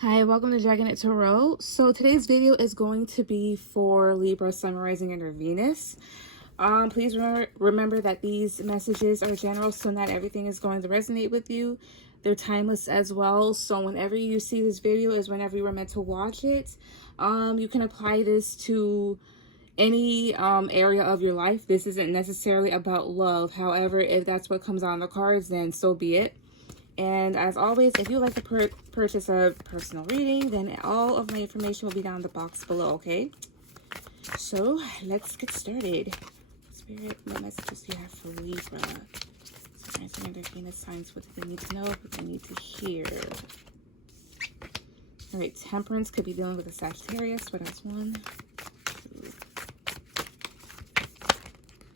Hi, welcome to Dragon It Tarot. So today's video is going to be for Libra, Sun, Rising, and Venus. Please remember that these messages are general, so not everything is going to resonate with you. They're timeless as well, so whenever you see this video is whenever you were meant to watch it. You can apply this to any area of your life. This isn't necessarily about love. However, if that's what comes out on the cards, then so be it. And as always, if you'd like to purchase a personal reading, then all of my information will be down in the box below, okay? So, let's get started. Spirit, what messages do you have for Libra? Answering their Venus signs, what do they need to know, what they need to hear? Alright, Temperance could be dealing with a Sagittarius. What else? 1, 2.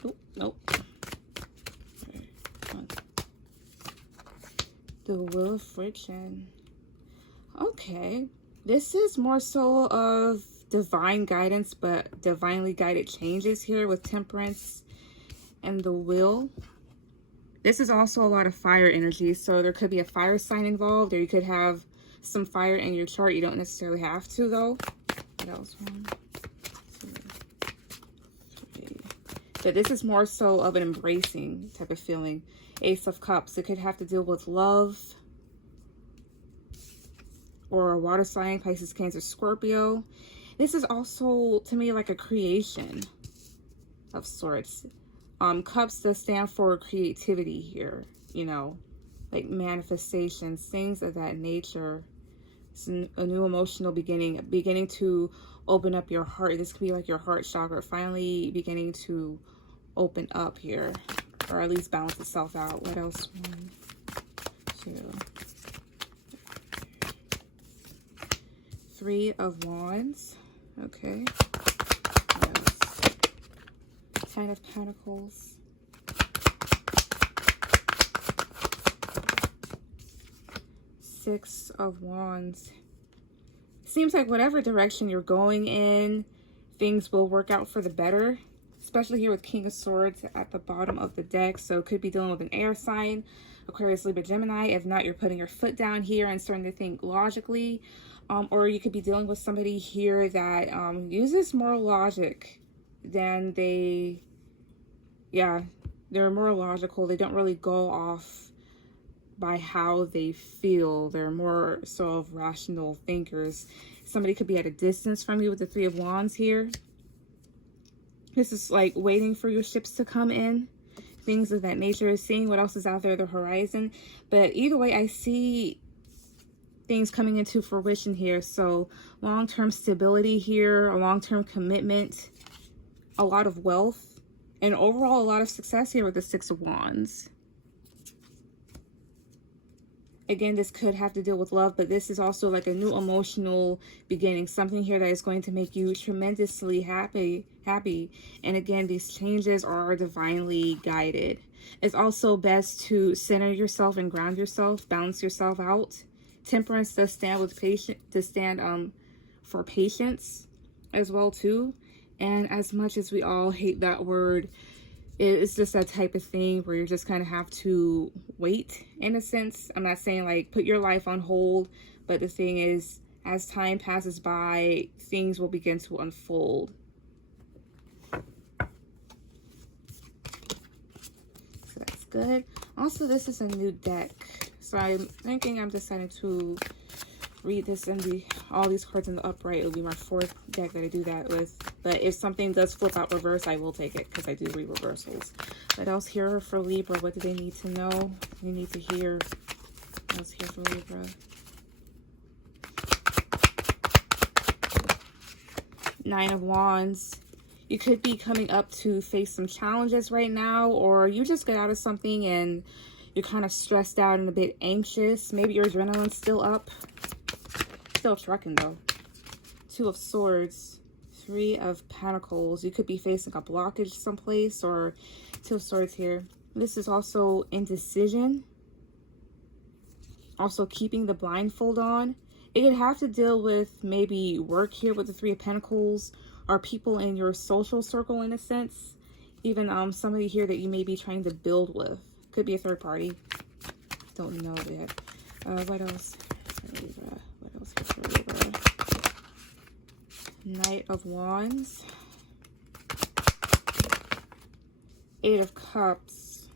Oh, nope. The Wheel of Fortune. Okay. This is more so of divine guidance, but divinely guided changes here with Temperance and the Wheel. This is also a lot of fire energy, so there could be a fire sign involved, or you could have some fire in your chart. You don't necessarily have to, though. What else? 1, 2, 3. But this is more so of an embracing type of feeling. Ace of Cups. It could have to deal with love or a water sign, Pisces, Cancer, Scorpio. This is also, to me, like a creation of sorts. Cups does stand for creativity here, you know, like manifestations, things of that nature. It's a new emotional beginning to open up your heart. This could be like your heart chakra finally beginning to open up here, or at least balance itself out. What else? 1, 2, 3 of Wands. Okay. Yes. 10 of Pentacles. 6 of Wands. Seems like whatever direction you're going in, things will work out for the better. Especially here with King of Swords at the bottom of the deck. So it could be dealing with an air sign, Aquarius, Libra, Gemini. If not, you're putting your foot down here and starting to think logically. Or you could be dealing with somebody here that uses more logic than they're more logical. They don't really go off by how they feel. They're more sort of rational thinkers. Somebody could be at a distance from you with the 3 of Wands here. This is like waiting for your ships to come in, things of that nature, seeing what else is out there, the horizon. But either way, I see things coming into fruition here. So long-term stability here, a long-term commitment, a lot of wealth, and overall a lot of success here with the 6 of Wands. Again, this could have to deal with love, but this is also like a new emotional beginning. Something here that is going to make you tremendously happy. And again, these changes are divinely guided. It's also best to center yourself and ground yourself, balance yourself out. Temperance does stand with for patience as well too. And as much as we all hate that word, it's just that type of thing where you just kind of have to wait, in a sense. I'm not saying like put your life on hold, but the thing is, as time passes by, things will begin to unfold. So that's good. Also, this is a new deck, so I'm thinking I'm deciding to read this and all these cards in the upright. It'll be my 4th deck that I do that with. But if something does flip out reverse, I will take it because I do read reversals. What else here for Libra? What do they need to know? What do they need to hear? What else here for Libra? 9 of Wands. You could be coming up to face some challenges right now, or you just get out of something and you're kind of stressed out and a bit anxious. Maybe your adrenaline's still up. Still trucking though. 2 of Swords. 3 of Pentacles. You could be facing a blockage someplace, or 2 of Swords here. This is also indecision. Also keeping the blindfold on. It could have to deal with maybe work here with the 3 of Pentacles, or people in your social circle in a sense. Even somebody here that you may be trying to build with. Could be a third party. Don't know yet. What else? What else? Knight of Wands, Eight of Cups,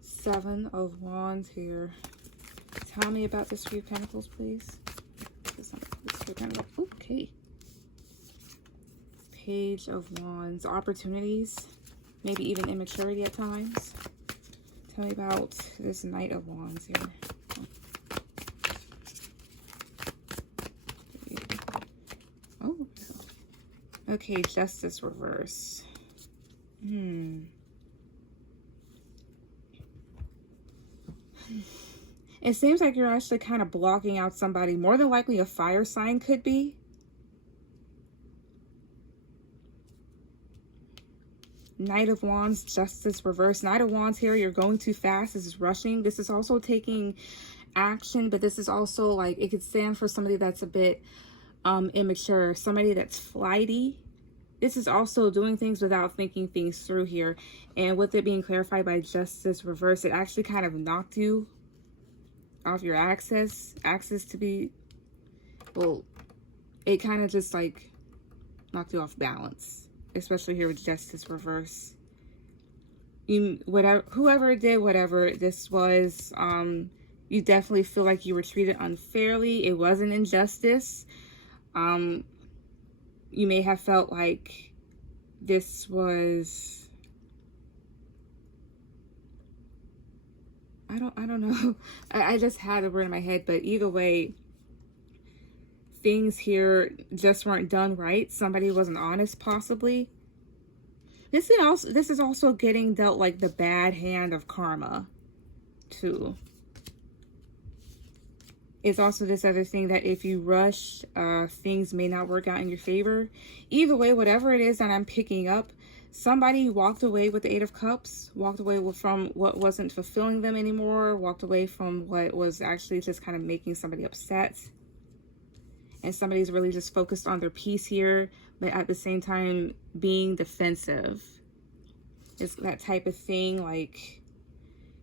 Seven of Wands here. Tell me about this Three of Pentacles, please. This Three of Pentacles. Okay. Page of Wands, opportunities, maybe even immaturity at times. Tell me about this Knight of Wands here. Oh, okay, Justice reverse. It seems like you're actually kind of blocking out somebody. More than likely a fire sign could be. Knight of Wands, Justice reverse. Knight of Wands here, you're going too fast. This is rushing. This is also taking action, but this is also like, it could stand for somebody that's a bit immature, somebody that's flighty. This is also doing things without thinking things through here. And with it being clarified by Justice reverse, it actually kind of knocked you off your axis to be, well, it kind of just like knocked you off balance. Especially here with Justice reverse. Whoever did whatever this was, you definitely feel like you were treated unfairly. It was an injustice. You may have felt like this was, I don't know. I just had a word in my head, but either way, things here just weren't done right. Somebody wasn't honest, possibly. This is also getting dealt like the bad hand of karma, too. It's also this other thing that if you rush, things may not work out in your favor. Either way, whatever it is that I'm picking up, somebody walked away with the Eight of Cups, walked away from what wasn't fulfilling them anymore, walked away from what was actually just kind of making somebody upset. And somebody's really just focused on their peace here, but at the same time being defensive. It's that type of thing, like,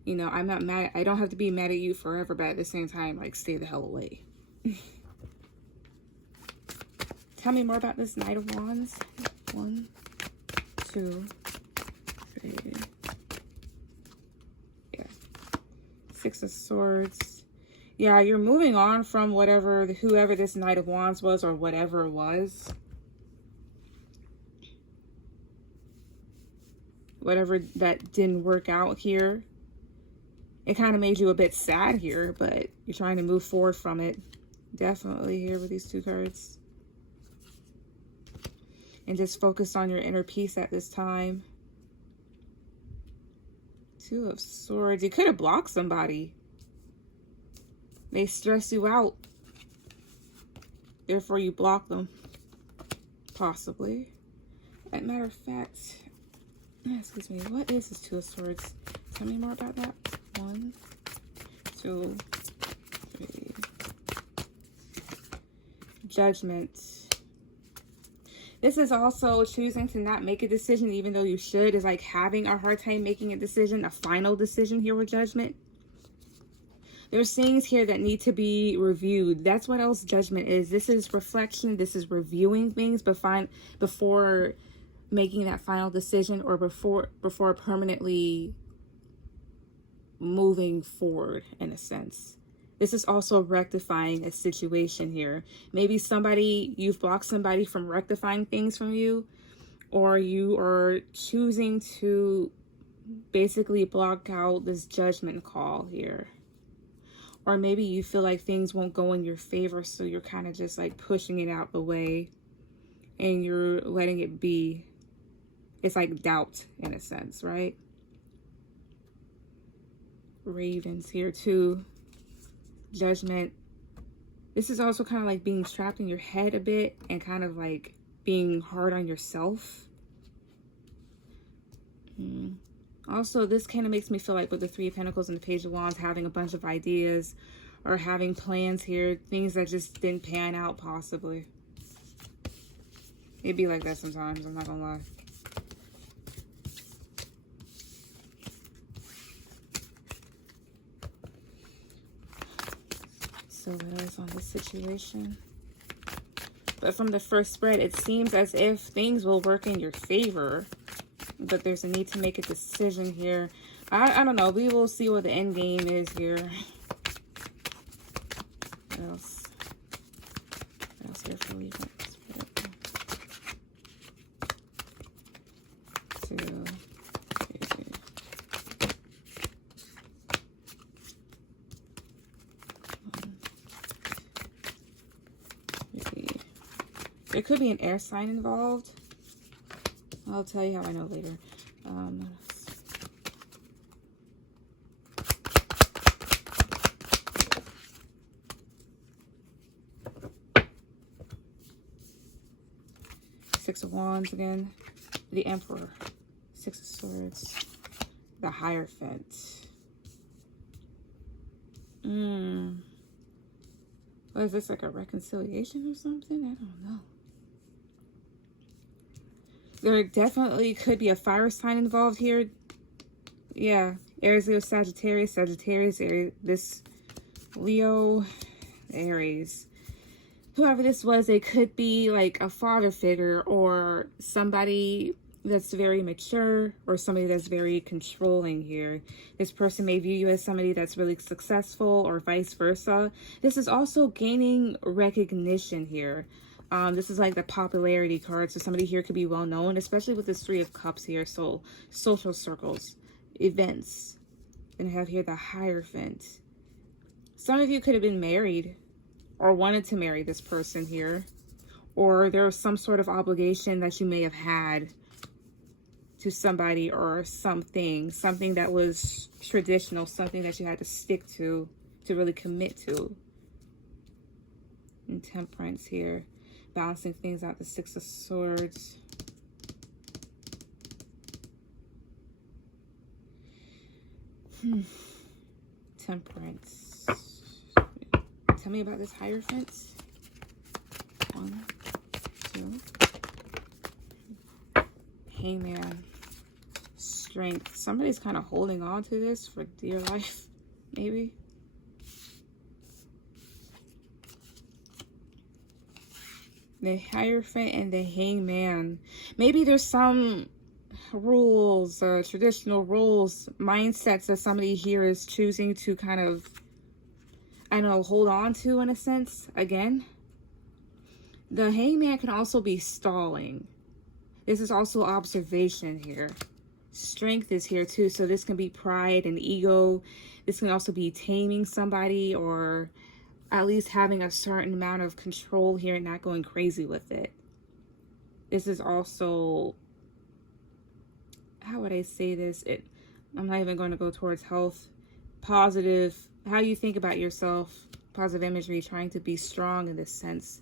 you know, I'm not mad. I don't have to be mad at you forever, but at the same time, like, stay the hell away. Tell me more about this Knight of Wands. 1, 2, 3. Yeah. Six of Swords. Yeah, you're moving on from whoever this Knight of Wands was, or whatever it was. Whatever that didn't work out here. It kind of made you a bit sad here, but you're trying to move forward from it. Definitely here with these two cards. And just focus on your inner peace at this time. Two of Swords. You could have blocked somebody. They stress you out. Therefore, you block them. Possibly. As a matter of fact, excuse me, what is this Two of Swords? Tell me more about that. 1, 2, 3. Judgment. This is also choosing to not make a decision even though you should. Is like having a hard time making a decision, a final decision here with Judgment. There's things here that need to be reviewed. That's what else Judgment is. This is reflection. This is reviewing things before making that final decision, or before permanently moving forward, in a sense. This is also rectifying a situation here. Maybe you've blocked somebody from rectifying things from you, or you are choosing to basically block out this judgment call here. Or maybe you feel like things won't go in your favor, so you're kind of just like pushing it out the way and you're letting it be. It's like doubt in a sense, right? Ravens here too. Judgment. This is also kind of like being trapped in your head a bit and kind of like being hard on yourself. Also, this kind of makes me feel like with the Three of Pentacles and the Page of Wands, having a bunch of ideas or having plans here, things that just didn't pan out possibly. It'd be like that sometimes, I'm not gonna lie. So what else on this situation? But from the first spread, it seems as if things will work in your favor. But there's a need to make a decision here. I don't know. We will see what the end game is here. What else? What else here for Libra? There could be an air sign involved. I'll tell you how I know later. Six of Wands again. The Emperor. Six of Swords. The Hierophant. What is this, like a reconciliation or something? I don't know. There definitely could be a fire sign involved here. Yeah. Aries, Leo, Sagittarius, Aries, this Leo, Aries. Whoever this was, it could be like a father figure or somebody that's very mature or somebody that's very controlling here. This person may view you as somebody that's really successful or vice versa. This is also gaining recognition here. This is like the popularity card. So somebody here could be well known, especially with this Three of Cups here. So social circles, events. And I have here the Hierophant. Some of you could have been married or wanted to marry this person here. Or there was some sort of obligation that you may have had to somebody or something. Something that was traditional. Something that you had to stick to really commit to. And Temperance here. Balancing things out, the Six of Swords. Temperance. Tell me about this Hierophant. 1, 2. Hangman. Strength. Somebody's kind of holding on to this for dear life, maybe. The Hierophant and the Hangman. Maybe there's some rules, traditional rules, mindsets that somebody here is choosing to kind of, I don't know, hold on to in a sense. Again, the Hangman can also be stalling. This is also observation here. Strength is here too. So this can be pride and ego. This can also be taming somebody or at least having a certain amount of control here and not going crazy with it. This is also, how would I say this? I'm not even going to go towards health. Positive, how you think about yourself. Positive imagery, trying to be strong in this sense.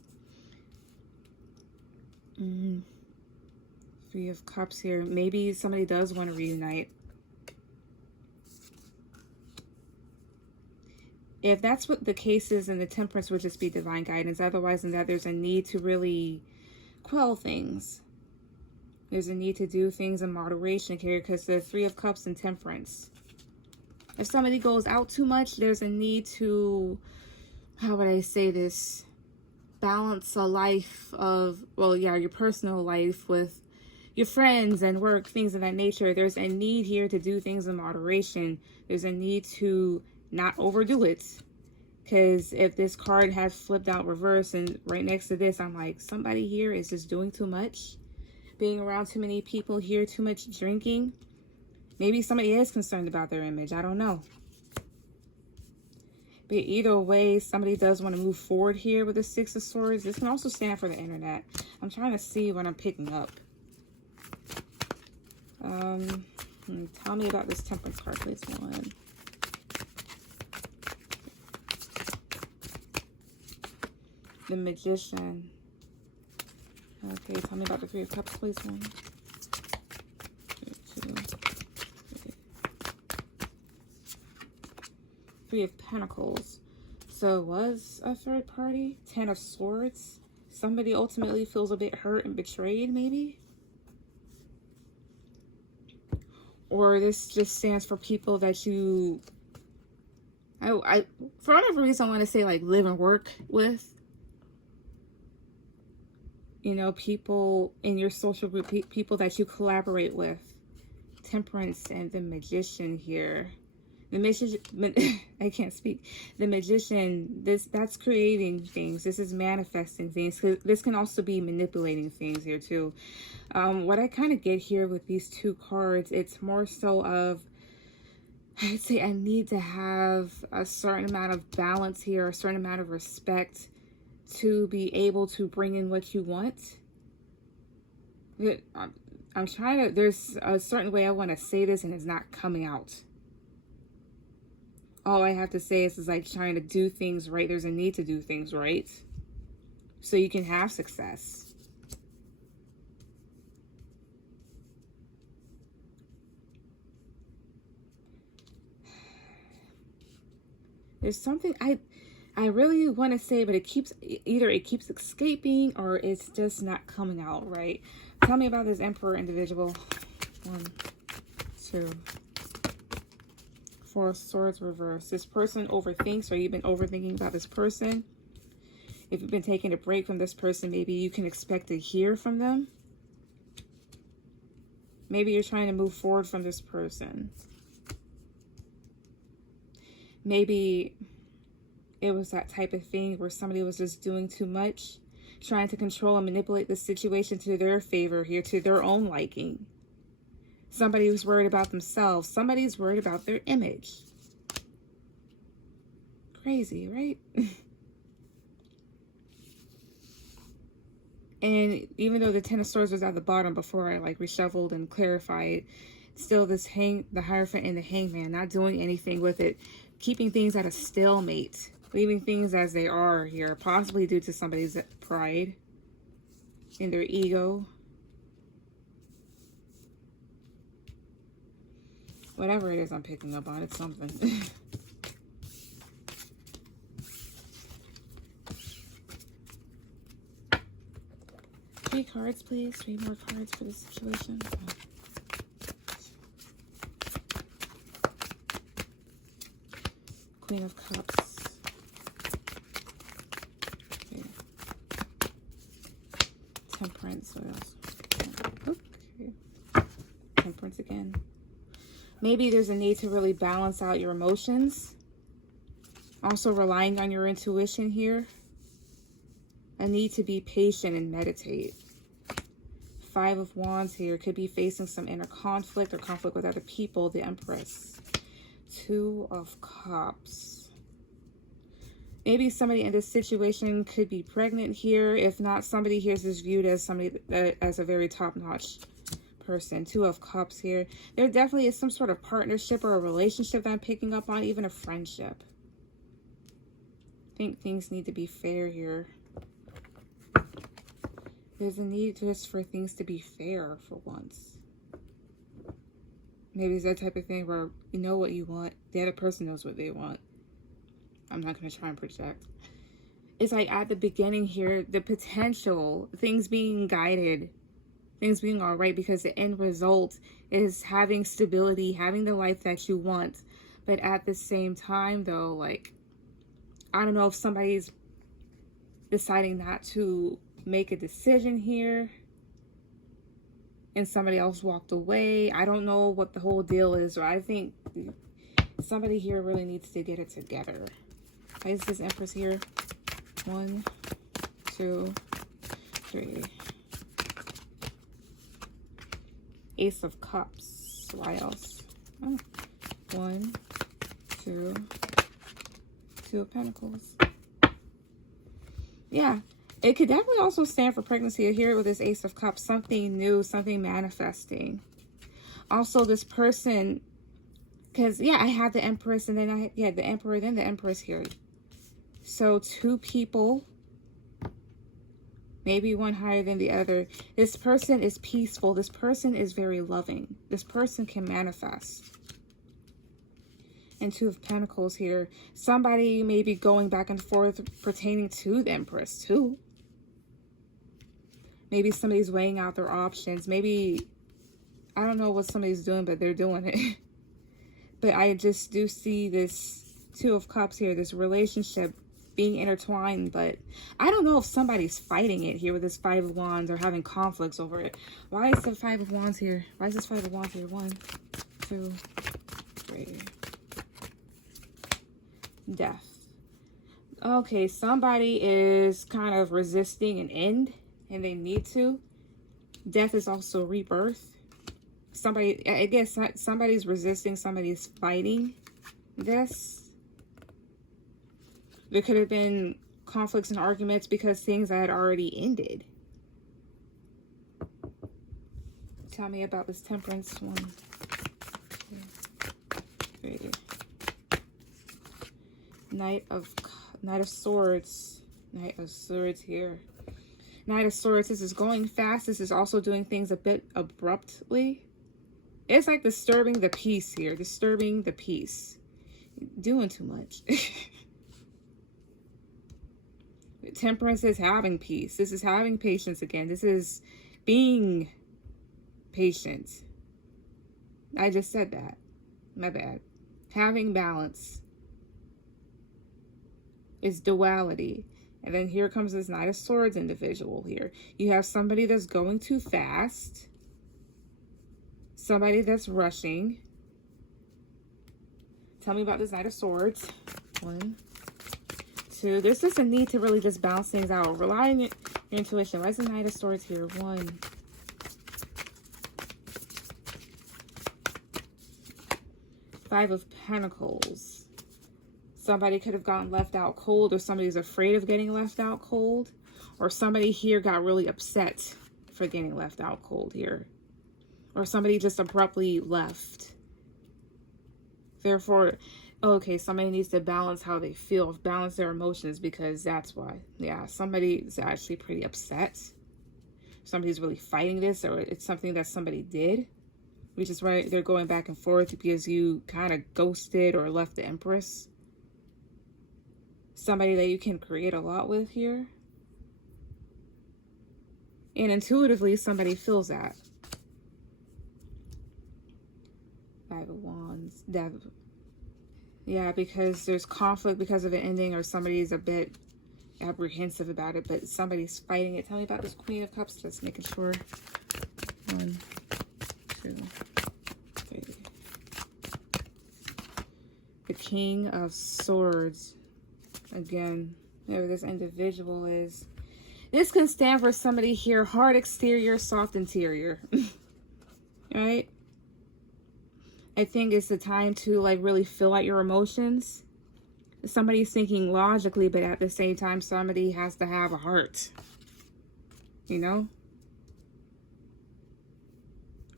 Three of Cups here. Maybe somebody does want to reunite. If that's what the case is, then the Temperance would just be divine guidance. Otherwise than that, there's a need to really quell things. There's a need to do things in moderation here because the Three of Cups and Temperance. If somebody goes out too much, there's a need to, how would I say this? Balance a life of, well, yeah, your personal life with your friends and work, things of that nature. There's a need here to do things in moderation. There's a need to not overdo it, because if this card has flipped out reverse and right next to this, I'm like, somebody here is just doing too much, being around too many people here, too much drinking. Maybe somebody is concerned about their image, I don't know. But either way, somebody does want to move forward here with the Six of Swords. This can also stand for the internet. I'm trying to see what I'm picking up. Tell me about this Temperance card, please. 1. The Magician. Okay, tell me about the Three of Cups, please. 1, 2, 3. Three of Pentacles. So it was a third party. 10 of Swords. Somebody ultimately feels a bit hurt and betrayed, maybe. Or this just stands for people that you, I for whatever reason, I want to say like live and work with. You know, people in your social group, people that you collaborate with. Temperance and the Magician here. The Magician, I can't speak. The Magician, that's creating things. This is manifesting things. This can also be manipulating things here too. What I kind of get here with these two cards, it's more so of, I'd say I need to have a certain amount of balance here, a certain amount of respect to be able to bring in what you want. I'm trying to, there's a certain way I want to say this and it's not coming out. All I have to say is like trying to do things right. There's a need to do things right so you can have success. There's something I really want to say, but it keeps, either it keeps escaping or it's just not coming out right. Tell me about this Emperor individual. 1, 2, 4 of Swords reverse. This person overthinks, or you've been overthinking about this person. If you've been taking a break from this person, maybe you can expect to hear from them. Maybe you're trying to move forward from this person. Maybe it was that type of thing where somebody was just doing too much, trying to control and manipulate the situation to their favor here, to their own liking. Somebody who's worried about themselves. Somebody's worried about their image. Crazy, right? And even though the Ten of Swords was at the bottom before I like reshuffled and clarified, still this the Hierophant and the Hangman, not doing anything with it, keeping things at a stalemate, leaving things as they are here, possibly due to somebody's pride in their ego. Whatever it is I'm picking up on, it's something. 3 cards, please. 3 more cards for this situation. Queen of Cups. Okay. Temperance. What else? Okay. Temperance again. Maybe there's a need to really balance out your emotions. Also relying on your intuition here. A need to be patient and meditate. 5 of Wands here. Could be facing some inner conflict or conflict with other people. The Empress. 2 of Cups. Maybe somebody in this situation could be pregnant here. If not, somebody here is viewed as somebody as a very top-notch person. 2 of Cups here. There definitely is some sort of partnership or a relationship that I'm picking up on, even a friendship. I think things need to be fair here. There's a need just for things to be fair for once. Maybe it's that type of thing where you know what you want, the other person knows what they want. I'm not going to try and project. It's like at the beginning here, the potential, things being guided, things being all right, because the end result is having stability, having the life that you want. But at the same time, though, like, I don't know if somebody's deciding not to make a decision here and somebody else walked away. I don't know what the whole deal is, or I think somebody here really needs to get it together. Why is this Empress here? 1, 2, 3. Ace of Cups. Why else? Oh. 1, 2. 2 of Pentacles. Yeah. It could definitely also stand for pregnancy here with this Ace of Cups. Something new, something manifesting. Also, this person, because, yeah, I have the Empress and then the Emperor, then the Empress here. So 2 people, maybe one higher than the other. This person is peaceful. This person is very loving. This person can manifest. And 2 of Pentacles here. Somebody may be going back and forth pertaining to the Empress too. Maybe somebody's weighing out their options. Maybe, I don't know what somebody's doing, but they're doing it. But I just do see this Two of Cups here, this relationship being intertwined, but I don't know if somebody's fighting it here with this Five of Wands or having conflicts over it. Why is the Five of Wands here? Why is this Five of Wands here? 1, 2, 3. Death. Okay, somebody is kind of resisting an end, and they need to. Death is also rebirth. Somebody, I guess somebody's resisting, somebody's fighting this. There could have been conflicts and arguments because things had already ended. Tell me about this Temperance. 1, 2, 3. Knight of Swords. Knight of Swords here. Knight of Swords. This is going fast. This is also doing things a bit abruptly. It's like disturbing the peace here. Disturbing the peace. Doing too much. Temperance is having peace. This is having patience again. This is being patient. I just said that. My bad. Having balance is duality. And then here comes this Knight of Swords individual here. You have somebody that's going too fast. Somebody that's rushing. Tell me about this Knight of Swords. 1, 2. There's just a need to really just balance things out. Rely on your intuition. Why is the Knight of Swords here? 1. Five of Pentacles. Somebody could have gotten left out cold, or somebody's afraid of getting left out cold, or somebody here got really upset for getting left out cold here, or somebody just abruptly left. Therefore, okay, somebody needs to balance how they feel, balance their emotions, because that's why. Yeah, somebody's actually pretty upset. Somebody's really fighting this, or it's something that somebody did, which is why they're going back and forth, because you kind of ghosted or left the Empress. Somebody that you can create a lot with here. And intuitively, somebody feels that. Five of Wands. Yeah, because there's conflict because of an ending, or somebody's a bit apprehensive about it, but somebody's fighting it. Tell me about this Queen of Cups, just making sure. 1, 2, 3. The King of Swords. Again, whoever this individual is. This can stand for somebody here. Hard exterior, soft interior. Right? I think it's the time to like really fill out your emotions. Somebody's thinking logically, but at the same time, somebody has to have a heart. You know?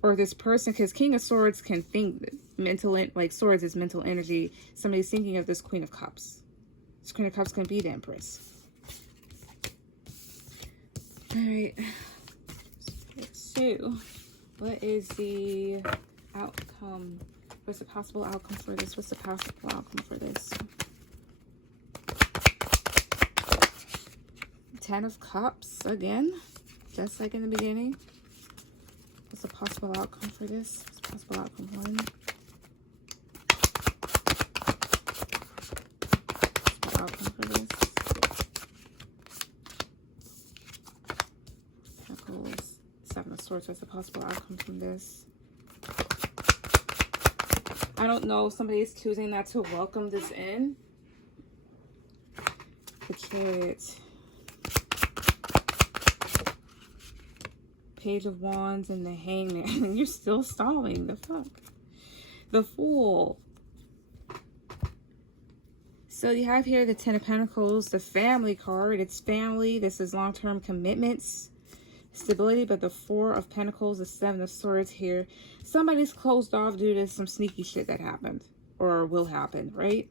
Or this person, because King of Swords can think mental, like swords is mental energy. Somebody's thinking of this Queen of Cups. This Queen of Cups can be the Empress. All right. So, what is the outcome? What's the possible outcome for this? What's the possible outcome for this? 10 of Cups again, just like in the beginning. What's the possible outcome for this? What's the possible outcome? 1. Outcome for this. Pentacles. 7 of Swords. What's the possible outcome from this? I don't know. Somebody's choosing not to welcome this in. The Chariot. Page of Wands and the Hangman. You're still stalling. The fuck? The Fool. So you have here the 10 of Pentacles, the Family card. It's family. This is long-term commitments, stability. But the 4 of Pentacles, the 7 of Swords here. Somebody's closed off due to some sneaky shit that happened or will happen, right?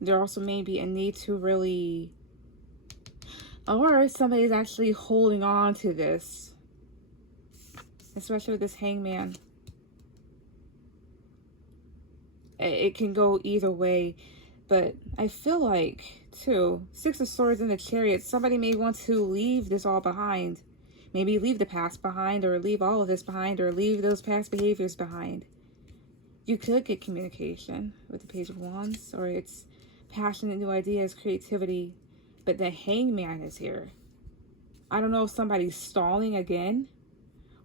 There also may be a need to really, or somebody's actually holding on to this, especially with this Hangman. It can go either way, but I feel like, too, 6 of Swords in the Chariot, somebody may want to leave this all behind. Maybe leave the past behind, or leave all of this behind, or leave those past behaviors behind. You could get communication with the Page of Wands, or it's passionate new ideas, creativity, but the Hangman is here. I don't know if somebody's stalling again,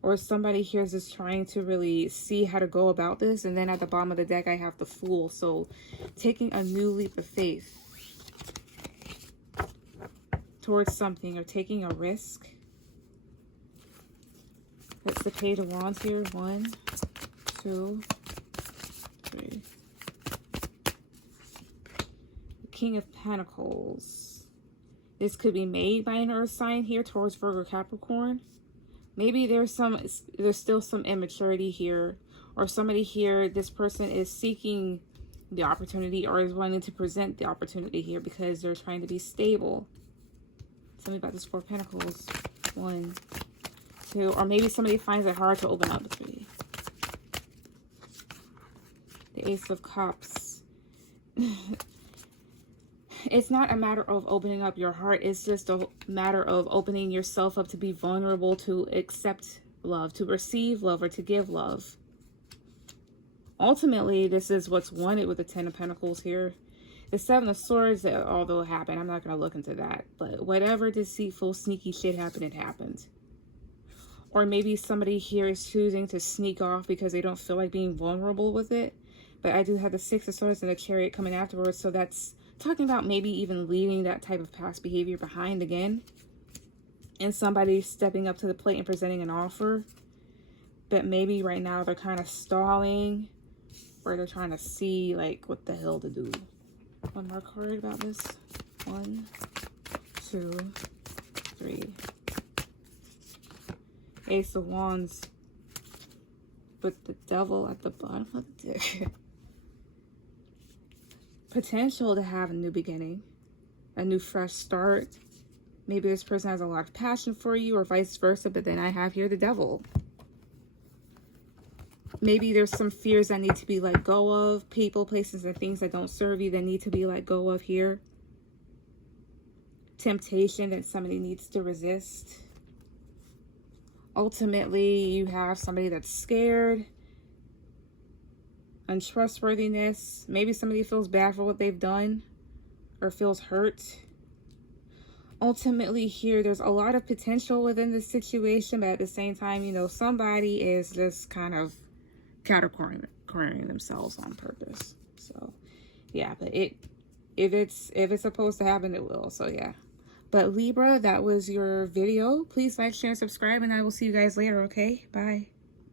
or somebody here is just trying to really see how to go about this. And then at the bottom of the deck, I have the Fool. So taking a new leap of faith towards something, or taking a risk. That's the Page of Wands here. 1, 2, 3. The King of Pentacles. This could be made by an earth sign here towards Virgo, Capricorn. Maybe there's still some immaturity here, or somebody here, this person is seeking the opportunity, or is wanting to present the opportunity here because they're trying to be stable. Tell me about this 4 of Pentacles. 1, 2, or maybe somebody finds it hard to open up to me. The Ace of Cups. It's not a matter of opening up your heart. It's just a matter of opening yourself up to be vulnerable, to accept love, to receive love, or to give love. Ultimately, this is what's wanted with the 10 of Pentacles here. The 7 of Swords, although it happened, I'm not going to look into that. But whatever deceitful, sneaky shit happened, it happened. Or maybe somebody here is choosing to sneak off because they don't feel like being vulnerable with it. But I do have the 6 of Swords and the Chariot coming afterwards, so that's talking about maybe even leaving that type of past behavior behind again, and somebody stepping up to the plate and presenting an offer. But maybe right now they're kind of stalling, or they're trying to see like what the hell to do. One more card about this. 1, 2, 3. Ace of Wands with the Devil at the bottom of the deck. Potential to have a new beginning, a new fresh start. Maybe this person has a lot of passion for you, or vice versa, but then I have here the Devil. Maybe there's some fears that need to be let go of, people, places, and things that don't serve you that need to be let go of here. Temptation that somebody needs to resist. Ultimately, you have somebody that's scared. Untrustworthiness. Maybe somebody feels bad for what they've done, or feels hurt. Ultimately here, there's a lot of potential within this situation, but at the same time, you know, somebody is just kind of categorizing themselves on purpose. So yeah, but if it's supposed to happen, it will. So yeah. But Libra, that was your video. Please like, share, and subscribe, and I will see you guys later, okay? Bye.